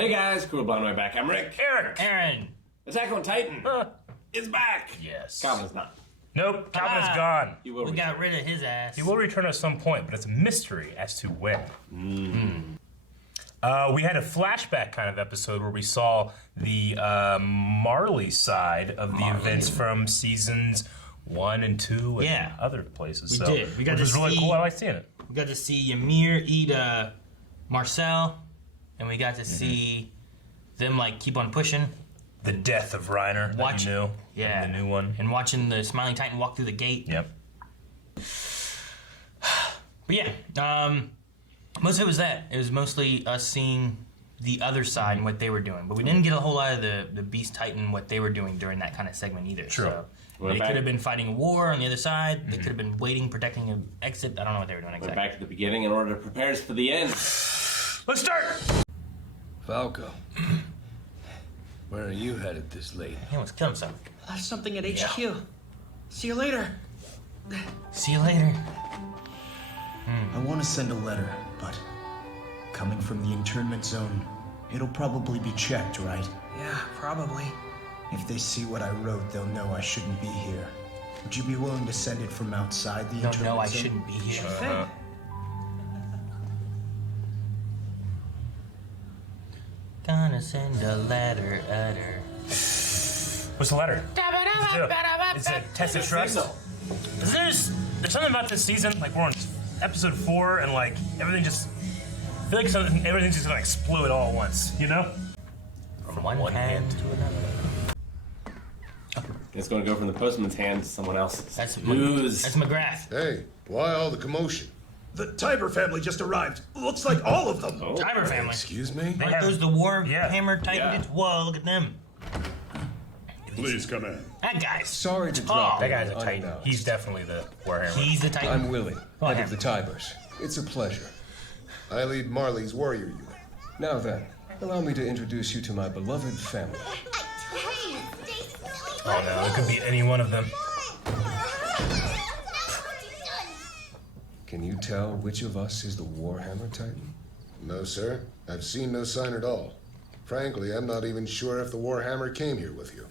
Hey guys, cool blowing my back. I'm Rick. Eric. Aaron. Attack on Titan is back. Yes. Calvin's not. Nope, Calvin is gone. We got rid of his ass. He will return at some point, but it's a mystery as to when. We had a flashback kind of episode where we saw the Marley side of the events from seasons 1 and 2 and other places. We did. We got which to was really see- cool. I like seeing it. We got to see Ymir eat Marcel, and we got to see them like keep on pushing. The death of Reiner, that you knew. Yeah. The new one. And watching the Smiling Titan walk through the gate. Yep. But yeah, most of it was that. It was mostly us seeing the other side and what they were doing. But we didn't get a whole lot of the Beast Titan, what they were doing during that kind of segment either. True. So they could have been fighting a war on the other side. They could have been waiting, protecting an exit. I don't know what they were doing exactly. We're back to the beginning in order to prepare us for the end. Let's start! Falco. Where are you headed this late? He almost killed himself. There's something at HQ. See you later. See you later. I want to send a letter, but coming from the internment zone, it'll probably be checked, right? Yeah, probably. If they see what I wrote, they'll know I shouldn't be here. Would you be willing to send it from outside the internment zone? No, I shouldn't be here. Gonna send a letter, What's the letter? It's a test of trust. There's something about this season, like we're on episode 4, and like everything just, I feel like everything's just gonna explode all at once, you know? From one hand to another. It's going to go from the postman's hand to someone else's. That's News. That's McGrath. Hey, why all the commotion? The Tiber family just arrived. Looks like all of them. Oh. Tiber family. Excuse me? Aren't those the war Yeah. hammer Titan? Yeah. Whoa, look at them. Please come in. That guy's Sorry to tall. drop That in guy's a Titan. unannounced. He's definitely the Warhammer. He's the Titan. I'm Willie, head of the Tibers. It's a pleasure. I lead Marley's warrior unit. Now then, allow me to introduce you to my beloved family. Oh no, it could be any one of them. Can you tell which of us is the Warhammer Titan? No, sir. I've seen no sign at all. Frankly, I'm not even sure if the Warhammer came here with you.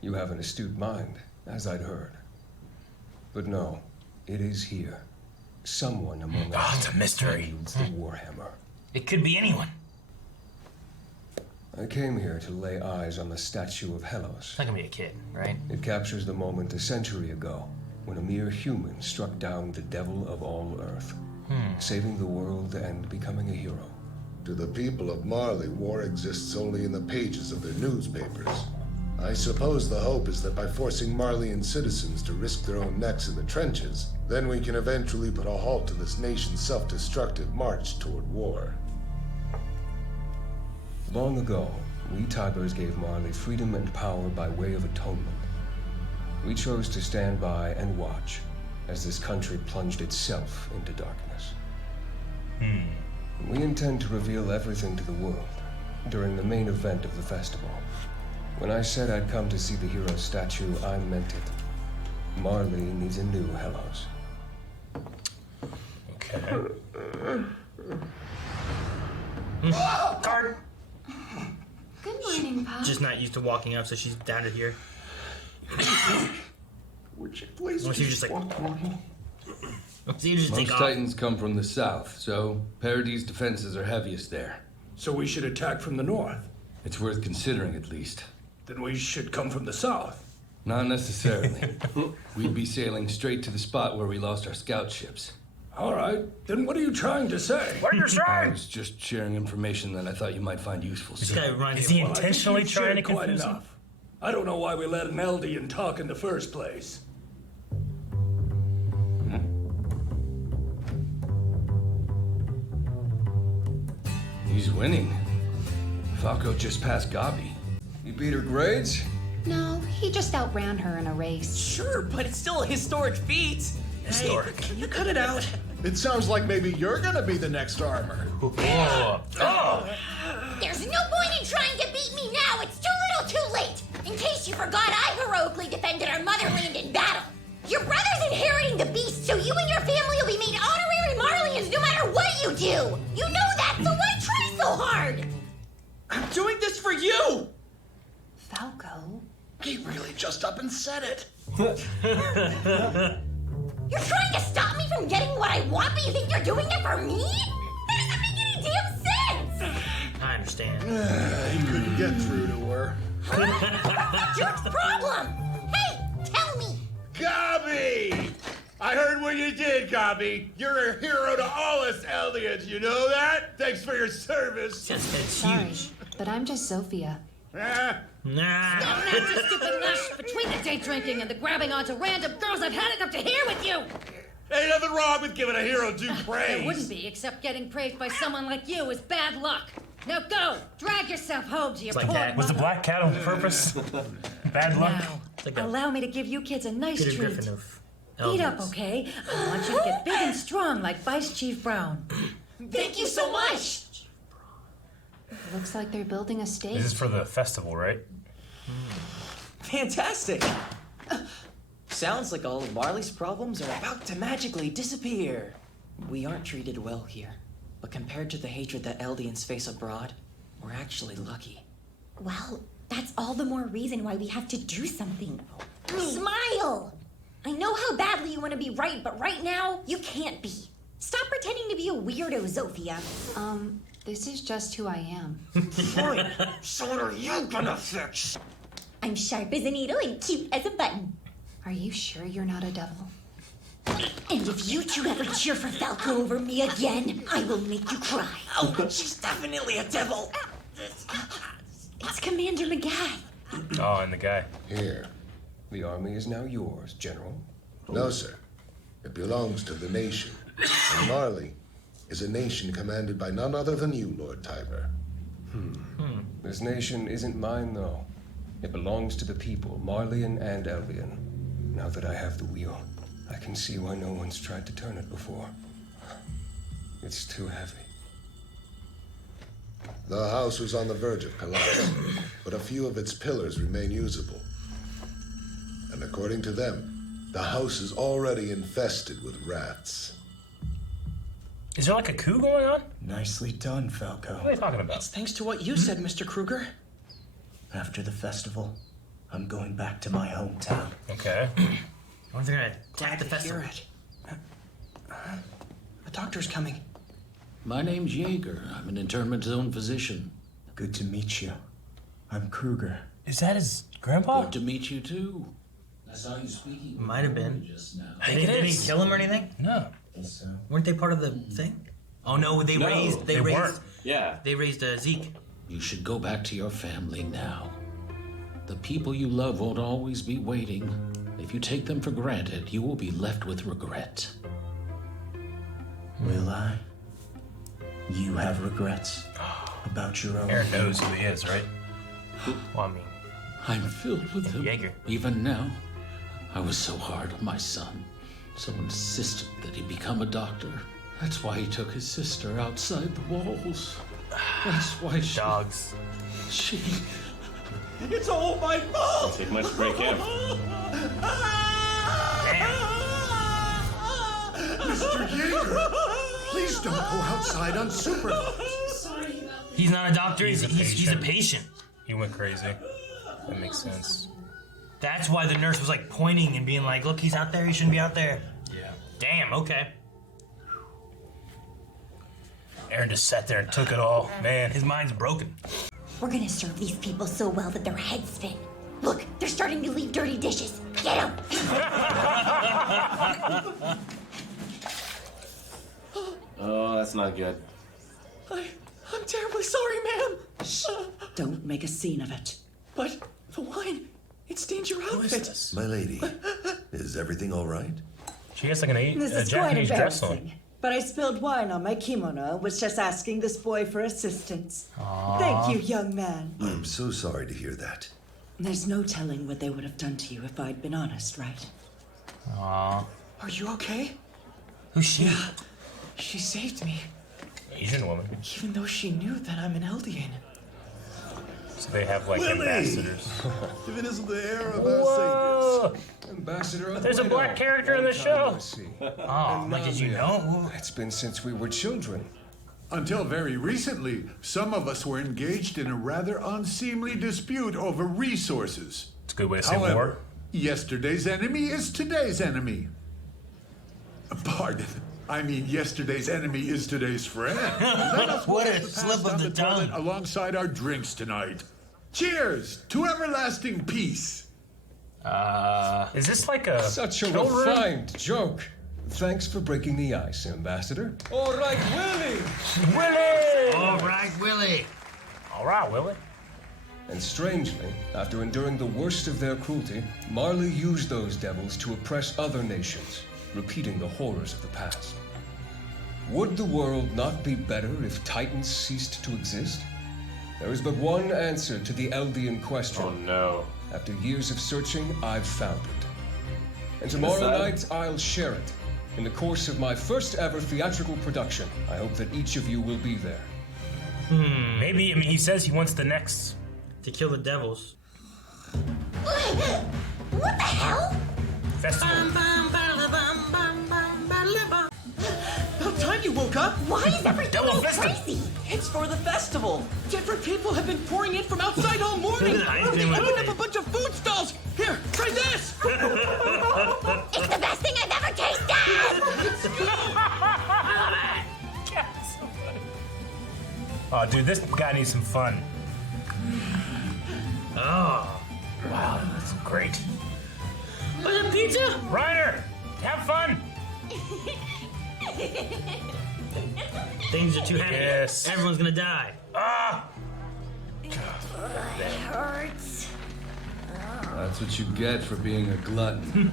You have an astute mind, as I'd heard. But no, it is here. Someone among us it's a mystery. wields the Warhammer. It could be anyone. I came here to lay eyes on the statue of Helos. It's not gonna be a kid, right? It captures the moment a century ago when a mere human struck down the devil of all Earth, saving the world and becoming a hero. To the people of Marley, war exists only in the pages of their newspapers. I suppose the hope is that by forcing Marleyan citizens to risk their own necks in the trenches, then we can eventually put a halt to this nation's self-destructive march toward war. Long ago, we Tibers gave Marley freedom and power by way of atonement. We chose to stand by and watch as this country plunged itself into darkness. We intend to reveal everything to the world during the main event of the festival. When I said I'd come to see the hero statue, I meant it. Marley needs a new Helos. Okay. Card. Good morning, Pop. Just not used to walking up, so she's down to here. Would you please Unless you just like. So you just Most take off. Titans come from the south, so Parady's defenses are heaviest there. So we should attack from the north. It's worth considering at least. Then we should come from the south. Not necessarily. We'd be sailing straight to the spot where we lost our scout ships. All right. Then what are you trying to say? What are you I saying? was just sharing information that I thought you might find useful. This sir. guy reminds Is me he of- Well, I think intentionally you've trying to shared quite confuse him? enough. I don't know why we let an Eldian talk in the first place. He's winning. Falco just passed Gabi. You beat her grades? No, he just outran her in a race. Sure, but it's still a historic feat. Historic. Hey, can you cut it out? It sounds like maybe you're gonna be the next armor. Oh. There's no point in trying to beat me now. It's too little too late. In case you forgot, I heroically defended our motherland in battle. Your brother's inheriting the beast, so you and your family will be made honorary Marleyans no matter what you do. You know that, so why try so hard? hard! I'm doing this for you! Falco? He really just up and said it. You're trying to stop me from getting what I want, but you think you're doing it for me? That doesn't make any damn sense! I understand. He couldn't get through to her. What's the jerk's problem? Hey, tell me! Gobby! I heard what you did, Gobby. You're a hero to all us Eldians, you know that? Thanks for your service. It's Sorry, huge. but I'm just Sophia. Ah, Nah. Stop that, you stupid nush! Between the day drinking and the grabbing onto random girls, I've had it up to here with you! ain't nothing wrong with giving a hero due There praise. wouldn't be, except getting praised by someone like you is bad luck. Now go! Drag yourself home to your like poor that. Was the mother. black cat on purpose? Bad luck. Now, It's like a allow me to give you kids a nice Peter treat. Griffin of Eat up, Elvis. okay? I want you to get big and strong like Vice Chief Brown. Thank you so much! Looks like they're building a stage. This is for the festival, right? Fantastic! Sounds like all of Marley's problems are about to magically disappear. We aren't treated well here, but compared to the hatred that Eldians face abroad, we're actually lucky. Well, that's all the more reason why we have to do something. Smile! I know how badly you want to be right, but right now, you can't be. Stop pretending to be a weirdo, Zofia. This is just who I am. Fine. So what are you gonna fix? I'm sharp as a needle and cute as a button. Are you sure you're not a devil? And if you two ever cheer for Falco over me again, I will make you cry. Oh, she's definitely a devil! It's Commander McGuy. Oh, and the guy. Here. The army is now yours, General. No, sir. It belongs to the nation. And Marley is a nation commanded by none other than you, Lord Tiber. This nation isn't mine, though. It belongs to the people, Marleyan and Elvian. Now that I have the wheel, I can see why no one's tried to turn it before. It's too heavy. The house was on the verge of collapse, but a few of its pillars remain usable. And according to them, the house is already infested with rats. Is there like a coup going on? Nicely done, Falco. What are they talking about? It's thanks to what you said, Mr. Kruger. After the festival, I'm going back to my hometown. Okay. I wonder if they're gonna Glad attack the to festival. hear it. A doctor's coming. My name's Jaeger. I'm an internment zone physician. Good to meet you. I'm Kruger. Is that his grandpa? Good to meet you, too. I saw you speaking. with Might have been. just now. I think it Did he is. kill him or anything? No. So, Weren't they part of the thing? Oh no, they No, raised. they raised. weren't. Yeah. They raised Zeke. You should go back to your family now. The people you love won't always be waiting. If you take them for granted, you will be left with regret. will I? You have regrets about your own. Aaron knows who he is, right? Well, I mean, I'm filled with them. Jaeger. Even now, I was so hard on my son, so insistent that he become a doctor. That's why he took his sister outside the walls. That's why dogs. she It's all my fault! Take much to break him. Mr. Jaeger, please don't go outside unsupervised. He's not a doctor. He's a He's a patient. patient. He went crazy. That makes sense. That's why the nurse was like pointing and being like, "Look, he's out there. He shouldn't be out there." Yeah. Damn. Okay. Aaron just sat there and took it all. Man, his mind's broken. We're gonna serve these people so well that their heads spin. Look, they're starting to leave dirty dishes. Get them! Oh, that's not good. I'm terribly sorry, ma'am. Don't make a scene of it. But the wine, it stains your outfit. My lady, is everything all right? She has like a This is quite Japanese dress on. embarrassing. But I spilled wine on my kimono and was just asking this boy for assistance. Thank you, young man. I'm so sorry to hear that. There's no telling what they would have done to you if I'd been honest, right? Aww. Are you okay? Who's she? Yeah, she saved me, Asian woman. even though she knew that I'm an Eldian. So they have like ambassadors. If it isn't the heir of Whoa! Ambassador. There's a black character in the show. Oh, like, did you know? It's been since we were children. Until very recently, some of us were engaged in a rather unseemly dispute over resources. It's a good way to say However, war. Yesterday's enemy is today's enemy. Pardon. I mean, yesterday's enemy is today's friend. Let us What walk a the path slip of down the toilet tongue. alongside our drinks tonight. Cheers to everlasting peace. Is this like a Such a kill room? refined joke. Thanks for breaking the ice, Ambassador. All right, Willie! Willie! All right, Willie. All right, Willie. And strangely, after enduring the worst of their cruelty, Marley used those devils to oppress other nations, repeating the horrors of the past. Would the world not be better if Titans ceased to exist? There is but one answer to the Eldian question. Oh no. After years of searching, I've found it. And tomorrow night, I'll share it. In the course of my first ever theatrical production, I hope that each of you will be there. Maybe, I mean, he says he wants the next. To kill the devils. What the hell? Festival. About time you woke up. Why is everything Double so fisted. crazy? It's for the festival. Different people have been pouring in from outside all morning. I They didn't opened want up a bunch of food stalls. Here, try this. It's the best thing I've ever tasted! Oh, dude, this guy needs some fun. Oh, wow, that's great. Was it pizza? Reiner, have fun. Things are too heavy. Yes. Everyone's gonna die. Ah! It hurts. That's what you get for being a glutton.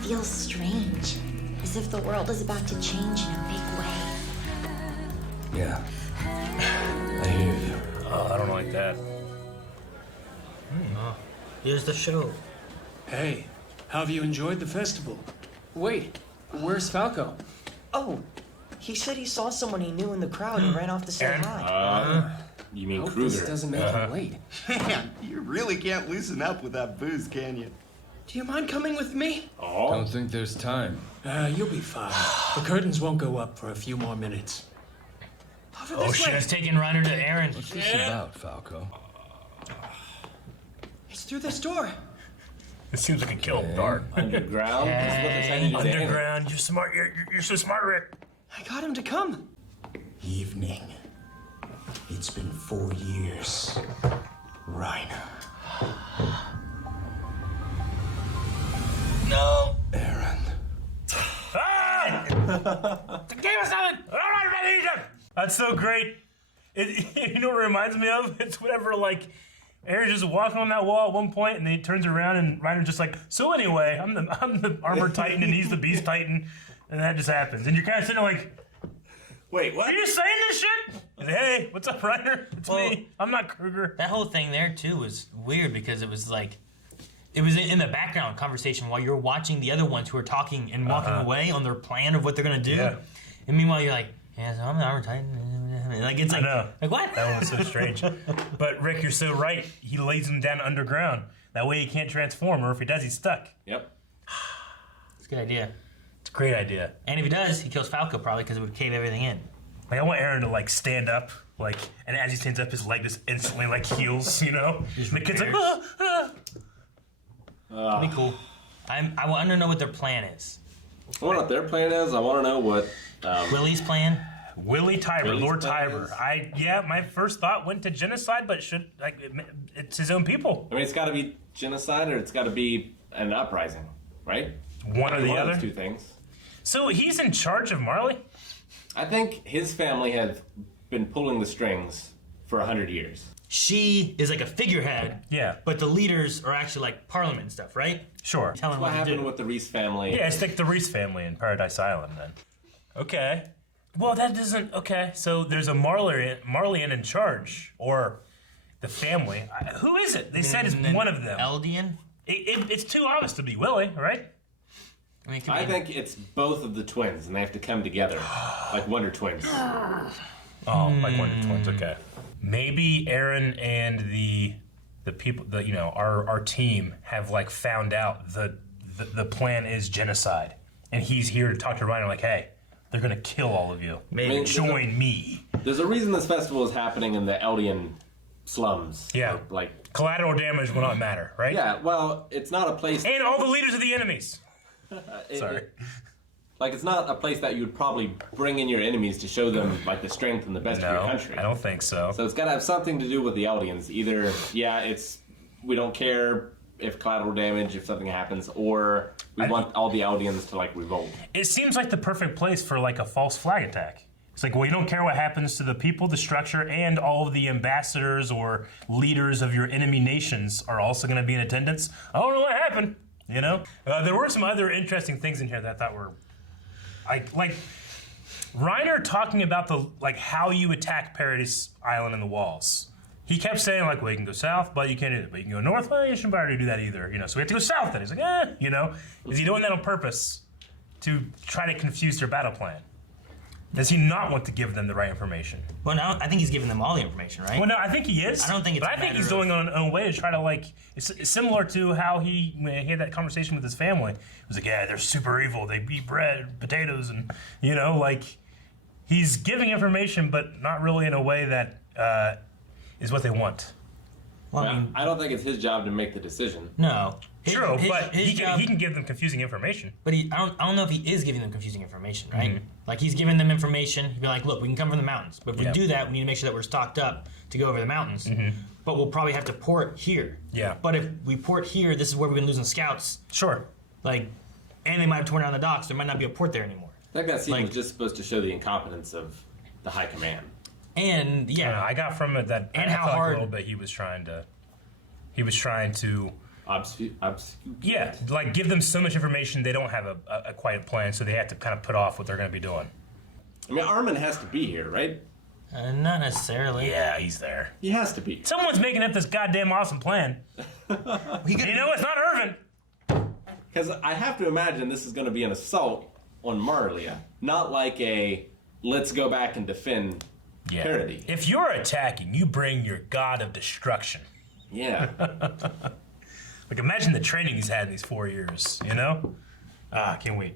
Feels strange. As if the world is about to change in a big way. Yeah. I hear you. Oh, I don't like that. Here's the show. Hey, how have you enjoyed the festival? Wait, where's Falco? Oh, he said he saw someone he knew in the crowd and ran off to say hi. You mean Hope Kruger? this doesn't make him wait. Man, you really can't loosen up with that booze, can you? Do you mind coming with me? Oh. Don't think there's time. You'll be fine. The curtains won't go up for a few more minutes. Over Oh, this shit, way. it's taking Reiner to Aaron. What's this about, Falco? It's through this door. It seems like a kill dark. Underground? This is what they're trying to do to Aaron. Underground, you're smart. You're so smart, Rick. I got him to come. Evening. It's been 4 years. Reiner. No. Aaron. Ah! The game is something. That's so great. You know what it reminds me of? It's whatever, like, Aaron's just walking on that wall at one point, and then he turns around, and Reiner's just like, so anyway, I'm the armor titan, and he's the beast titan, and that just happens. And you're kind of sitting there like, wait, what? Are you saying this shit? And, hey, what's up, Reiner? It's me. I'm not Kruger. That whole thing there, too, was weird because it was like, it was in the background conversation while you're watching the other ones who are talking and walking away on their plan of what they're going to do. Yeah. And meanwhile, you're like, yeah, so I'm the armor titan. Like, it's like, I know. Like, what? That one was so strange. But, Rick, you're so right. He lays him down underground. That way he can't transform, or if he does, he's stuck. Yep. It's a good idea. It's a great idea. And if he does, he kills Falco probably because it would cave everything in. Like, I want Aaron to, like, stand up, like, and as he stands up, his leg just instantly, like, heals, you know? And the kid's like, ah, ah. That'd be cool. I want to know what their plan is. I wonder what their plan is. I want to know what... Willie's plan? Willie Tiber, Willie's Lord plan Tiber. is- My first thought went to genocide, but it's his own people. I mean, it's got to be genocide or it's got to be an uprising, right? One or the of other? those two things. So he's in charge of Marley? I think his family have been pulling the strings for 100 years. She is like a figurehead. Yeah. But the leaders are actually like parliament and stuff, right? Sure. Tell them What what to happened do. with the Reese family? Yeah, it's like the Reese family in Paradise Island, then. Okay. Well, that doesn't... Okay, so there's a Marleyan in charge, or the family. Who is it? They said it's one of them. Eldian? It's too obvious to be Willie, right? I mean, I think it's both of the twins, and they have to come together, like Wonder Twins. Oh, like Wonder Twins, okay. Maybe Aaron and the people, our team have, like, found out the plan is genocide. And he's here to talk to Reiner like, hey, they're gonna kill all of you. Maybe. Join me. There's a reason this festival is happening in the Eldian slums. Yeah. Like collateral damage will not matter, right? Yeah. Well, it's not a place. And all the leaders of the enemies. Sorry. Like, it's not a place that you would probably bring in your enemies to show them, like, the strength and the best of your country. I don't think so. So it's got to have something to do with the Eldians. Either, we don't care if collateral damage, if something happens, or we want all the Eldians to, like, revolt. It seems like the perfect place for, like, a false flag attack. It's like, well, you don't care what happens to the people, the structure, and all of the ambassadors or leaders of your enemy nations are also going to be in attendance. I don't know what happened, you know? There were some other interesting things in here that I thought were... Like Reiner talking about how you attack Paradise Island and the walls. He kept saying like, well, you can go south, but you can't do it. But you can go north, well, you shouldn't bother to do that either. You know, so we have to go south. And he's like, you know, is he doing that on purpose to try to confuse their battle plan? Does he not want to give them the right information? Well, no, I think he's giving them all the information, right? Well, no, I think he is. I don't think it's. But I think he's doing it on a way to try to It's similar to how when he had that conversation with his family. He was like, yeah, they're super evil. They eat bread, potatoes, and you know, like he's giving information, but not really in a way that is what they want. Well, I mean, I don't think it's his job to make the decision. No. True, but he can give them confusing information. But I don't know if he is giving them confusing information, right? Mm-hmm. Like he's giving them information. He'd be like, look, we can come from the mountains, but if we do that, we need to make sure that we're stocked up to go over the mountains. Mm-hmm. But we'll probably have to port here. Yeah. But if we port here, this is where we've been losing scouts. Sure. Like, and they might have torn down the docks. There might not be a port there anymore. I think that scene was just supposed to show the incompetence of the high command. And I got from it that and I how felt hard like a little bit he was trying to yeah, like give them so much information they don't have a quiet plan, so they have to kind of put off what they're going to be doing. I mean, Armin has to be here, right? Not necessarily. Yeah, he's there. He has to be. Someone's making up this goddamn awesome plan. You know, it's not Irvin. Because I have to imagine this is going to be an assault on Marlia, not like a let's go back and defend Paradis. If you're attacking, you bring your god of destruction. Yeah. Like, imagine the training he's had in these 4 years, you know? Can't wait.